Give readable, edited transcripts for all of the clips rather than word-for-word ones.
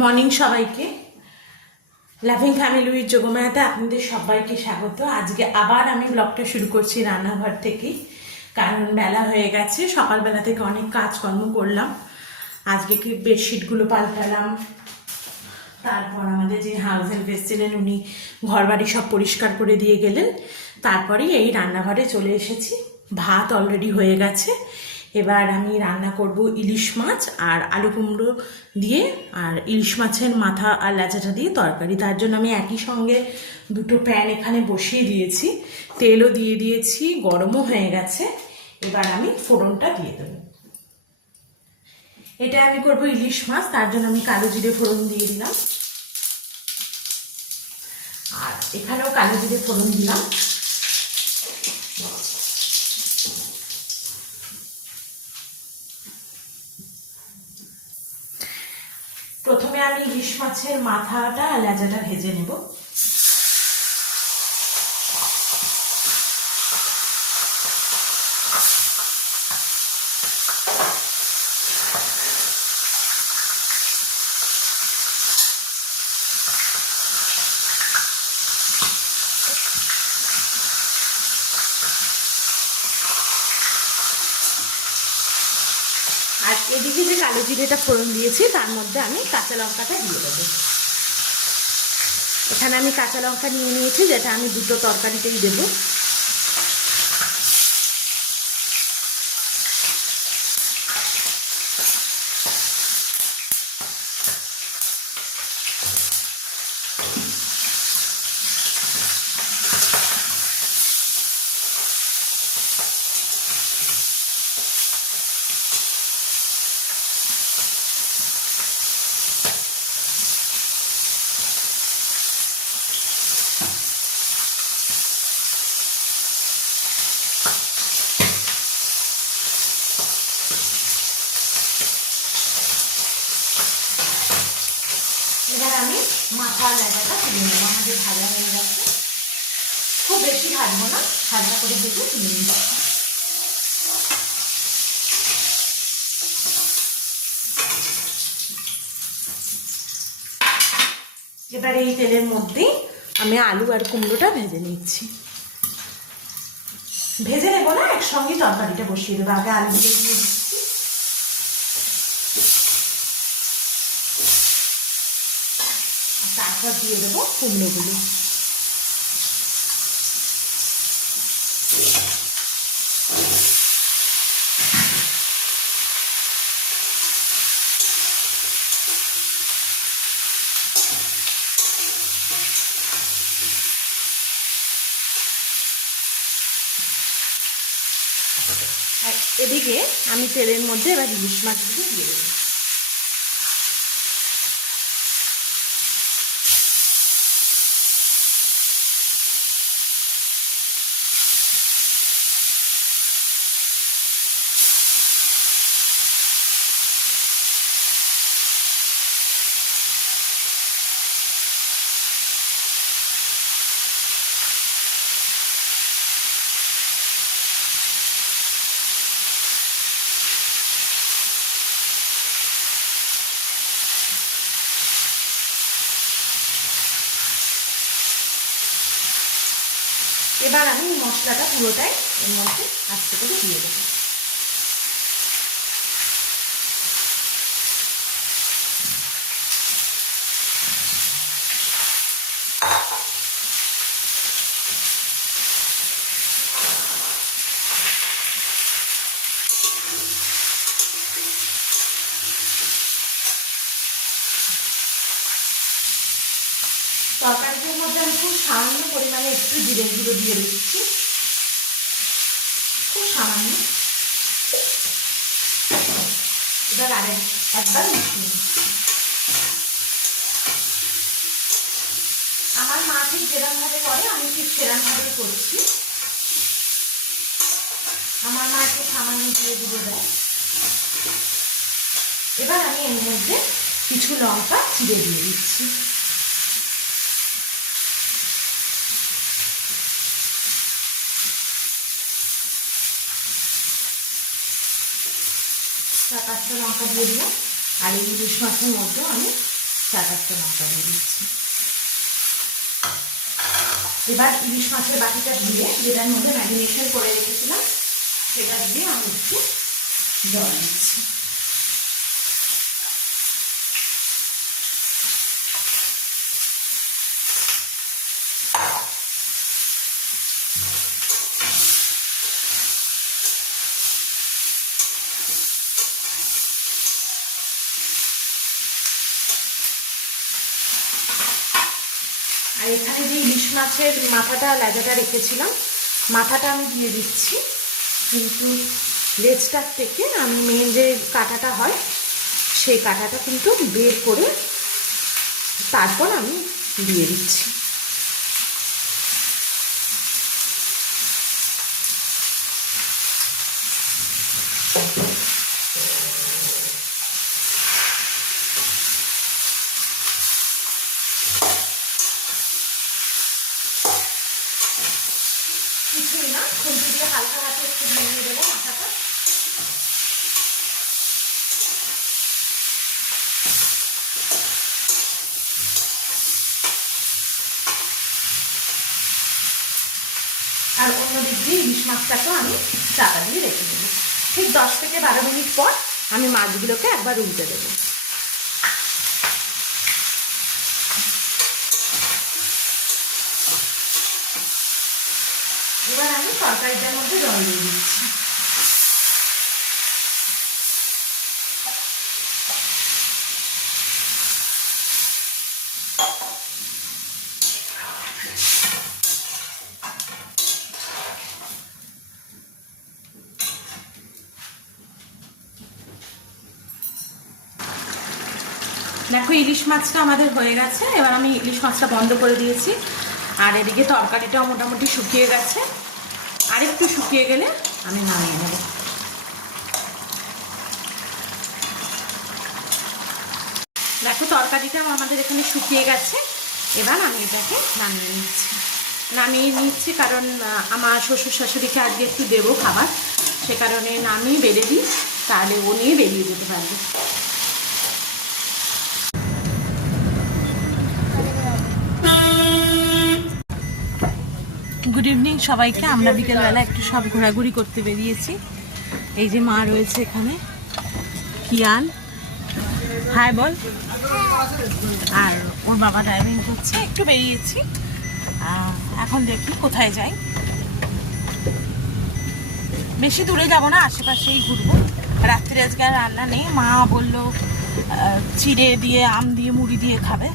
Morning সবাইকে। Loving family with যোগমায়াতে আপনাদের সবাইকে স্বাগত। আজকে আবার আমি ব্লগটা শুরু করছি রান্নাঘর থেকেই, কারণ বেলা হয়ে গেছে। সকালবেলা থেকে অনেক কাজকর্ম করলাম। আজকে কি বেডশিটগুলো পাল্টালাম, তারপর আমাদের যে হাউস হেল্প এসেছিলেন উনি ঘর বাড়ি সব পরিষ্কার করে দিয়ে গেলেন। তারপরেই এই রান্নাঘরে চলে এসেছি। ভাত অলরেডি হয়ে গেছে। এবার আমি রান্না করব ইলিশ মাছ আর আলু কুমড়ো দিয়ে, আর ইলিশ মাছের মাথা আর লেজাটা দিয়ে তরকারি। তার জন্য আমি একই সঙ্গে দুটো প্যান এখানে বসিয়ে দিয়েছি, তেলও দিয়ে দিয়েছি, গরমও হয়ে গেছে। এবার আমি ফোড়নটা দিয়ে দেবো। এটা আমি করব ইলিশ মাছ, তার জন্য আমি কালো জিরে ফোড়ন দিয়ে দিলাম, আর এখানেও কালো জিরে ফোড়ন দিলাম। প্রথমে আমি ইলিশ মাছের মাথাটা আর লেজাটা ভেজে নেব। আর এদিকে যে কালো জিরেটা ফোড়ন দিয়েছি তার মধ্যে আমি কাঁচা লঙ্কাটা দিয়ে দেবো। এখানে আমি কাঁচা লঙ্কা নিয়ে নিয়েছি, যেটা আমি দুটো তরকারিতেই দেবো। এবার আমি মাথার লেজাটা তুলে নেবো। আমাদের ভাজা হয়ে গেছে, খুব বেশি ভাজবো না, হালকা করে ভেজে তুলে নেব। এবার এই তেলের মধ্যেই আমি আলু আর কুমড়োটা ভেজে নিচ্ছি। ভেজে নেবো না, একসঙ্গে তরকারিটা বসিয়ে দেবো। আগে আলুগুলো দিয়ে দিচ্ছি, তারপর দিয়ে দেবো কুমড়োগুলো। আর এদিকে আমি তেলের মধ্যে এবার ইলিশ মাছগুলো দিয়ে দেবো। এবার আমি মশলাটা পুরোটাই এর মধ্যে আস্তে করে দিয়ে দেবো। তরকারিটার মধ্যে আমি খুব সামান্য পরিমাণে একটু জিরে গুঁড়ো দিয়ে দিচ্ছি, খুব সামান্য। এবার একবার মিশিয়ে দিচ্ছি। আমার মা ঠিক যেরকমভাবে করে আমি ঠিক সেরকমভাবে করছি। আমার মা একটু সামান্য জিরে গুঁড়ো দেয়। এবার আমি এর মধ্যে কিছু লঙ্কা চিড়ে দিয়ে দিচ্ছি। চার পাঁচটা লঙ্কা দিয়ে দিলাম। আর এই ইলিশ মাছের মধ্যে আমি 4-5টা লঙ্কা দিয়ে দিচ্ছি। এবার ইলিশ মাছের বাটিটা ধুয়ে যেটার মধ্যে ম্যারিনেশন করে রেখেছিলাম সেটা দিয়ে আমি একটু জল দিচ্ছি। আর এখানে যে ইলিশ মাছের মাথাটা লেজাটা রেখেছিলাম মাথাটা আমি দিয়ে দিচ্ছি, কিন্তু লেজটার থেকে আমি মেন যে কাঁটাটা হয় সেই কাঁটাটা কিন্তু বের করে তারপর আমি দিয়ে দিচ্ছি। কিছুই না, খুন্তি দিয়ে হালকা হাতে একটু ভেঙে দেবো মাথাটা। আর অন্য দিক দিয়ে ইলিশ মাছটাকেও আমি চাপা দিয়ে রেখে দেবো। ঠিক 10 থেকে 12 মিনিট পর আমি মাছগুলোকে একবার উল্টে দেবো। এবার আমি তরকারিটার মধ্যে জল দিয়ে দিচ্ছি। দেখো ইলিশ মাছটা আমাদের হয়ে গেছে। এবার আমি ইলিশ মাছটা বন্ধ করে দিয়েছি, আর এদিকে তরকারিটাও মোটামুটি শুকিয়ে গেছে। আর একটু শুকিয়ে গেলে আমি নামিয়ে নেব। দেখো তরকারিটা আমাদের এখানে শুকিয়ে গেছে। এবার আমি এটাকে নামিয়ে নিচ্ছি কারণ আমার শ্বশুর শাশুড়িকে আজকে একটু দেবো খাবার, সে কারণে নামিয়ে বেড়ে দিই, তাহলে ও নিয়ে বেরিয়ে যেতে পারবে। গুড ইভিনিং সবাইকে। আমরা বিকেলবেলা একটু সব ঘোরাঘুরি করতে বেরিয়েছি। এই যে মা রয়েছে এখানে, কিয়ান হাই বল, আর ওর বাবা ড্রাইভিং করছে। একটু বেরিয়েছি, এখন দেখি কোথায় যাই। বেশি দূরে যাব না, আশেপাশেই ঘুরবো। রাত্রে আজকে আর রান্না নেই, মা বললো চিড়ে দিয়ে আম দিয়ে মুড়ি দিয়ে খাবে,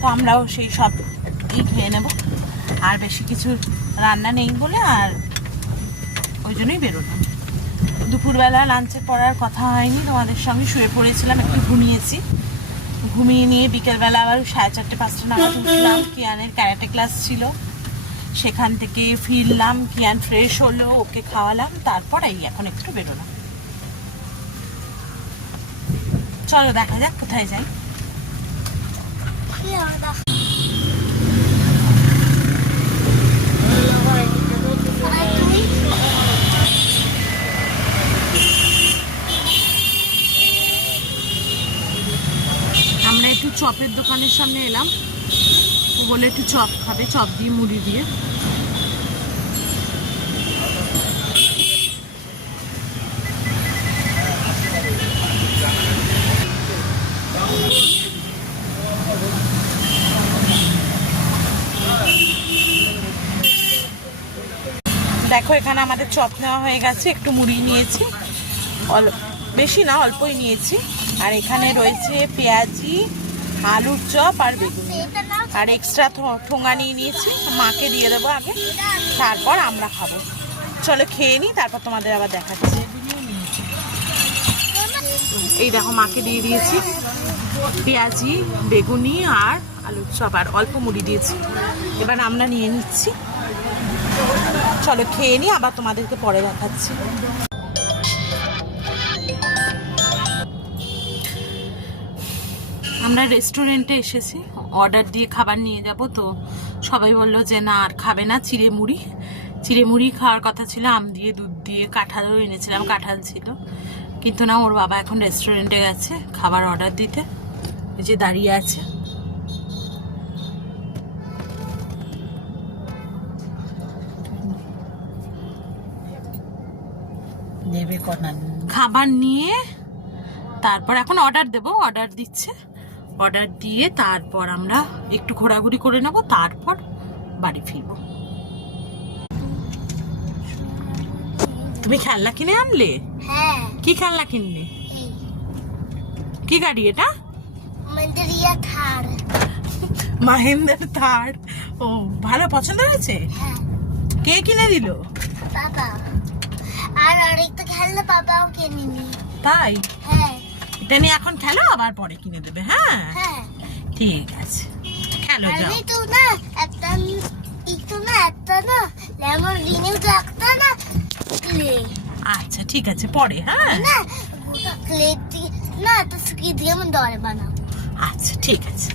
তো আমরাও সেই সব খেয়ে নেব। আর বেশি কিছু রান্না নেই বলে আর ওই জন্যই বেরোলাম। দুপুরবেলা লাঞ্চের পর আর কথা হয়নি তোমাদের সঙ্গে, শুয়ে পড়েছিলাম, একটু ঘুমিয়েছি। ঘুমিয়ে নিয়ে বিকেলবেলা আবার 4:30-5টা নাগাদ উঠলাম। কিয়ানের ক্যারাটে ক্লাস ছিল, সেখান থেকে ফিরলাম। কিয়ান ফ্রেশ হলো, ওকে খাওয়ালাম, তারপর এই এখন একটু বেরোলাম। চলো দেখা যাক কোথায় যাই। আমরা একটু চপের দোকানের সামনে এলাম, ও বলে একটু চপ খাবে, চপ দিয়ে মুড়ি দিয়ে। দেখো এখানে আমাদের চপ নেওয়া হয়ে গেছে, একটু মুড়ি নিয়েছি, বেশি না অল্পই নিয়েছি। আর এখানে রয়েছে পেঁয়াজি, আলুর চপ আর বেগুনি, আর এক্সট্রা ঠোঙা নিয়ে নিয়েছি, মাকে দিয়ে দেবো আগে, তারপর আমরা খাবো। চলো খেয়ে নিই, তারপর তোমাদের আবার দেখাচ্ছি। এই দেখো মাকে দিয়ে দিয়েছি পেঁয়াজি, বেগুনি আর আলুর চপ, আর অল্প মুড়ি দিয়েছি। এবার আমরা নিয়ে নিচ্ছি, চলো খেয়ে নিই, আবার তোমাদেরকে পরে দেখাচ্ছি। আমরা রেস্টুরেন্টে এসেছি, অর্ডার দিয়ে খাবার নিয়ে যাব, তো সবাই বললো যে না আর খাবে না, চিড়ে মুড়ি খাওয়ার কথা ছিল, আম দিয়ে দুধ দিয়ে, কাঁঠালও এনেছিলাম, কাঁঠাল ছিল, কিন্তু না, ওর বাবা এখন রেস্টুরেন্টে গেছে খাবার অর্ডার দিতে, এই যে দাঁড়িয়ে আছে। দেবে কনান খাবার নিয়ে তারপর এখন অর্ডার দেব, অর্ডার দিচ্ছে, অর্ডার দিয়ে তারপর আমরা একটু ঘোরাঘুরি করে নেব, তারপর বাড়ি ফিরবো। তুমি খেলনা কিনে আনলে? হ্যাঁ। কি খেলনা কিনলে? কি গাড়ি এটা? মহিন্দ্রা থার। মাহিন্দ্রা থার। ও ভালো, পছন্দ হয়েছে? হ্যাঁ। কে কিনে দিল? বাবা। আর আরেকটা খেলনা বাবাও কিনে নি। তাই? হ্যাঁ। এটা নিয়ে এখন খেলো, আবার পরে কিনে দেবে। হ্যাঁ হ্যাঁ ঠিক আছে, খেলো যাও। আমি তো না একটা ল্যাম্বরগিনি তো একটা না ক্লে। আচ্ছা ঠিক আছে, পরে। হ্যাঁ না গোটা ক্লে দিয়ে না তো শুকিয়ে দিয়ে আমি দরে বানাবো। আচ্ছা ঠিক আছে।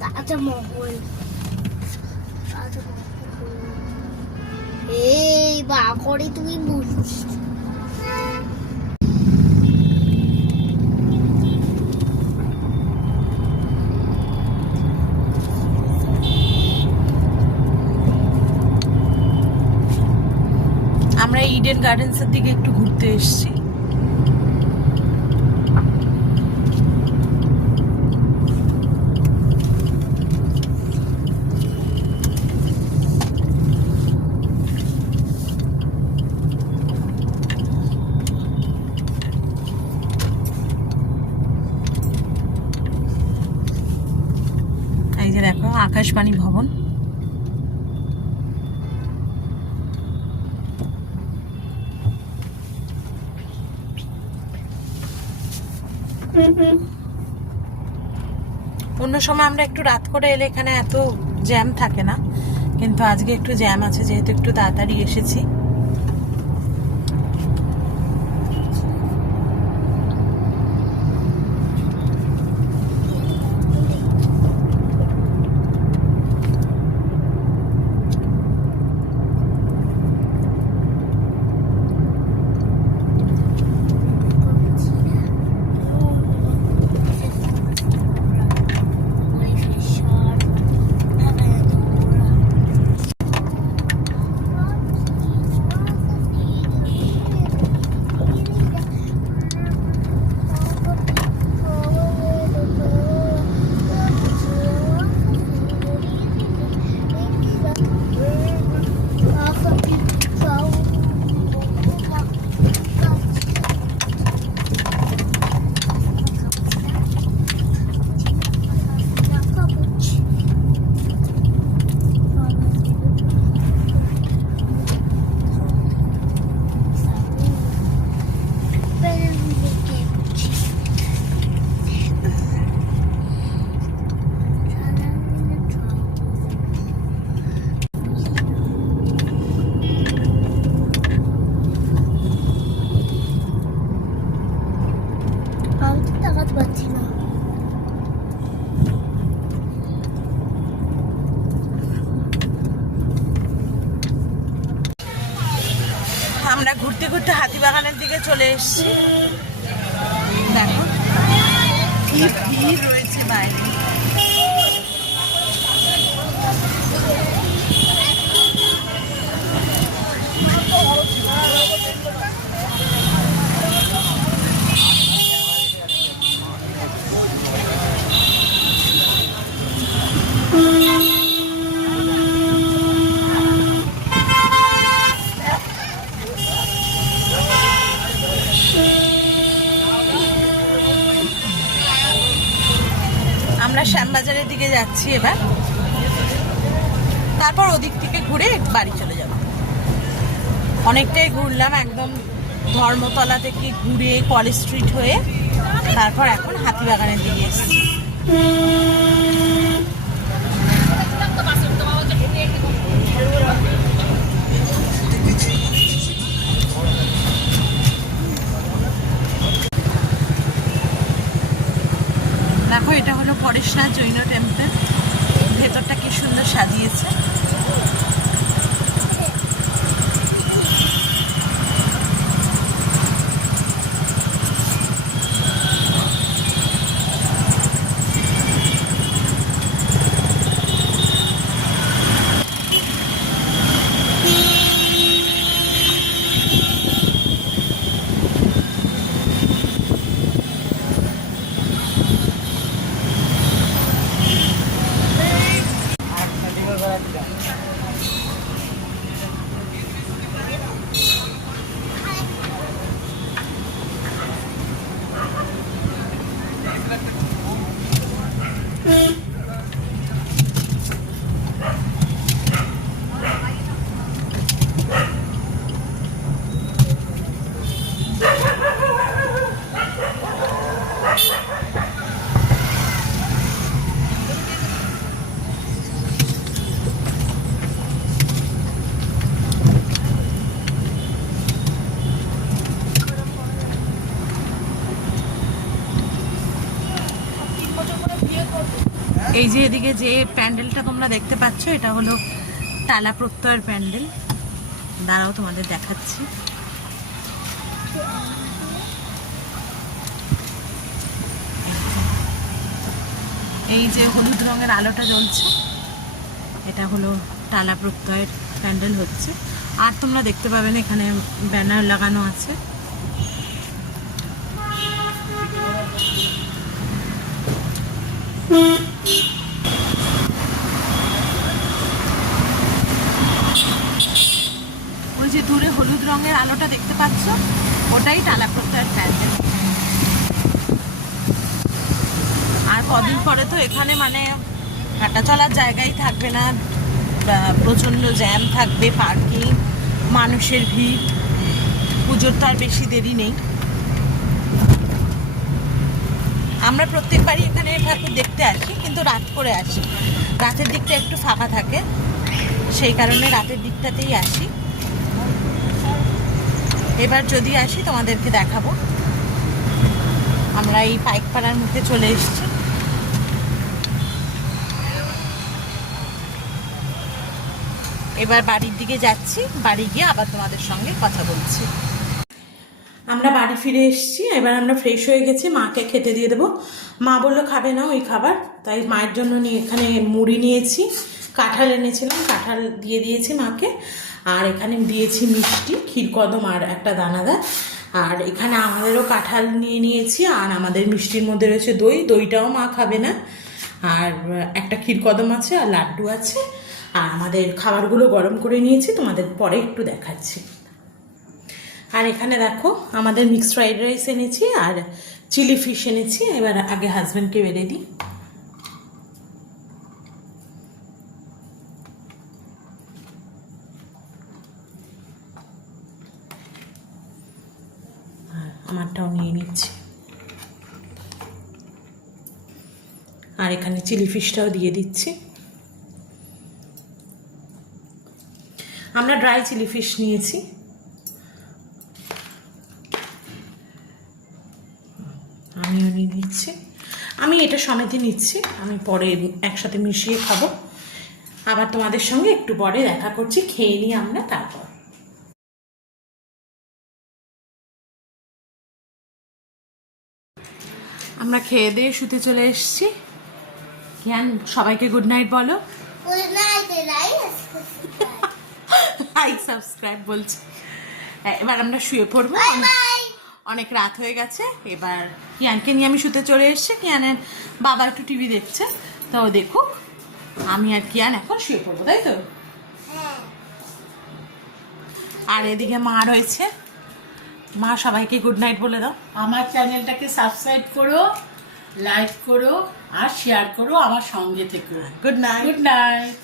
তাজমহল। এই বা করে তুমি বুঝছিস। আমরা ইডেন গার্ডেন্সের দিকে একটু ঘুরতে এসেছি। এই যে দেখো আকাশবাণী ভবন। অন্য সময় আমরা একটু রাত করে এলে এখানে এত জ্যাম থাকে না, কিন্তু আজকে একটু জ্যাম আছে যেহেতু একটু তাড়াতাড়ি এসেছি। আমরা ঘুরতে ঘুরতে হাতিবাগানের দিকে চলে এসেছি। দেখো কি ভিড় রয়েছে বাইরে। আমরা শ্যামবাজারের দিকে যাচ্ছি এবার, তারপর ওদিক থেকে ঘুরে বাড়ি চলে যাব। অনেকটাই ঘুরলাম, একদম ধর্মতলা থেকে ঘুরে কলেজ স্ট্রিট হয়ে তারপর এখন হাতিবাগানের দিকে এসেছি। দেখো এটা হলো পরেশনাথ জৈন টেম্পল, ভেতরটা কি সুন্দর সাজিয়েছে। এই যে এদিকে যে প্যান্ডেলটা তোমরা দেখতে পাচ্ছ এটা হলো টালা প্রত্যয়ের প্যান্ডেল। দাঁড়াও তোমাদের দেখাচ্ছি। এই যে হলুদ রঙের আলোটা জ্বলছে এটা হলো টালা প্রত্যয়ের প্যান্ডেল হচ্ছে। আর তোমরা দেখতে পাবেন এখানে ব্যানার লাগানো আছে। ওই যে দূরে হলুদ রঙের আলোটা দেখতে পাচ্ছ ওটাই টালা প্রত্যয়ের প্যান্ডেল। আর কদিন পরে তো এখানে মানে হাঁটা চলার জায়গাই থাকবে না, প্রচণ্ড জ্যাম থাকবে, পার্কিং, মানুষের ভিড়। পুজোর তো আর বেশি দেরি নেই। আমরা প্রত্যেকবারই এখানে ঠাকুর দেখতে আসি, কিন্তু রাত করে আসি, রাতের দিকটা একটু ফাঁকা থাকে, সেই কারণে রাতের দিকটাতেই আসি। এবার যদি আসি তোমাদেরকে দেখাবো। আমরা এই পাইকপাড়ার মধ্যে চলে এসেছি। এবার বাড়ির দিকে যাচ্ছি, বাড়ি গিয়ে আবার তোমাদের সঙ্গে কথা বলছি। আমরা বাড়ি ফিরে এসেছি, এবার আমরা ফ্রেশ হয়ে গেছি, মাকে খেতে দিয়ে দেবো। মা বললো খাবে না ওই খাবার, তাই মায়ের জন্য নিয়ে এখানে মুড়ি নিয়েছি, কাঁঠাল এনেছিলাম, কাঁঠাল দিয়ে দিয়েছি মাকে। আর এখানে দিয়েছি মিষ্টি, ক্ষীরকদম আর একটা দানাদার। আর এখানে আমাদেরও কাঁঠাল নিয়ে নিয়েছি, আর আমাদের মিষ্টির মধ্যে রয়েছে দই, দইটাও মা খাবে না। আর একটা ক্ষীরকদম আছে আর লাড্ডু আছে। আর আমাদের খাবারগুলো গরম করে নিয়েছি, তোমাদের পরে একটু দেখাচ্ছি। আর এখানে দেখো আমাদের মিক্সড ফ্রাইড রাইস এনেছি আর চিলি ফিশ এনেছি। এবার আগে হাজব্যান্ডকে বেড়ে দিই। আমারটাও নিয়ে নিচ্ছি। আর এখানে চিলি ফিশটাও দিয়ে দিচ্ছি। আমরা ড্রাই চিলি ফিশ নিয়েছি। আমিও নিয়ে নিচ্ছি। আমি এটা সমেতই নিচ্ছি, আমি পরে একসাথে মিশিয়ে খাবো। আবার তোমাদের সঙ্গে একটু পরে দেখা করছি, খেয়ে নিই আমরা তারপর। আমরা খেয়ে দিয়ে শুতে চলে এসেছি। জ্ঞান সবাইকে গুড নাইট বলো। গুড নাইট, লাইক সাবস্ক্রাইব বলছি। এবার আমরা শুয়ে পড়বো, অনেক রাত হয়ে গেছে। এবার কিয়ানকে নিয়ে আমি শুতে চলে এসেছি। কিয়ানের বাবা একটু টিভি দেখছে, তো দেখুক, আমি আর কিয়ান এখন শুয়ে পড়বো, তাই তো? আর এদিকে মা রয়েছে। মা সবাইকে গুড নাইট বলে দাও। আমার চ্যানেলটাকে সাবস্ক্রাইব করো, লাইক করো আর শেয়ার করো, আমার সঙ্গে থেকো। Good night. Good night.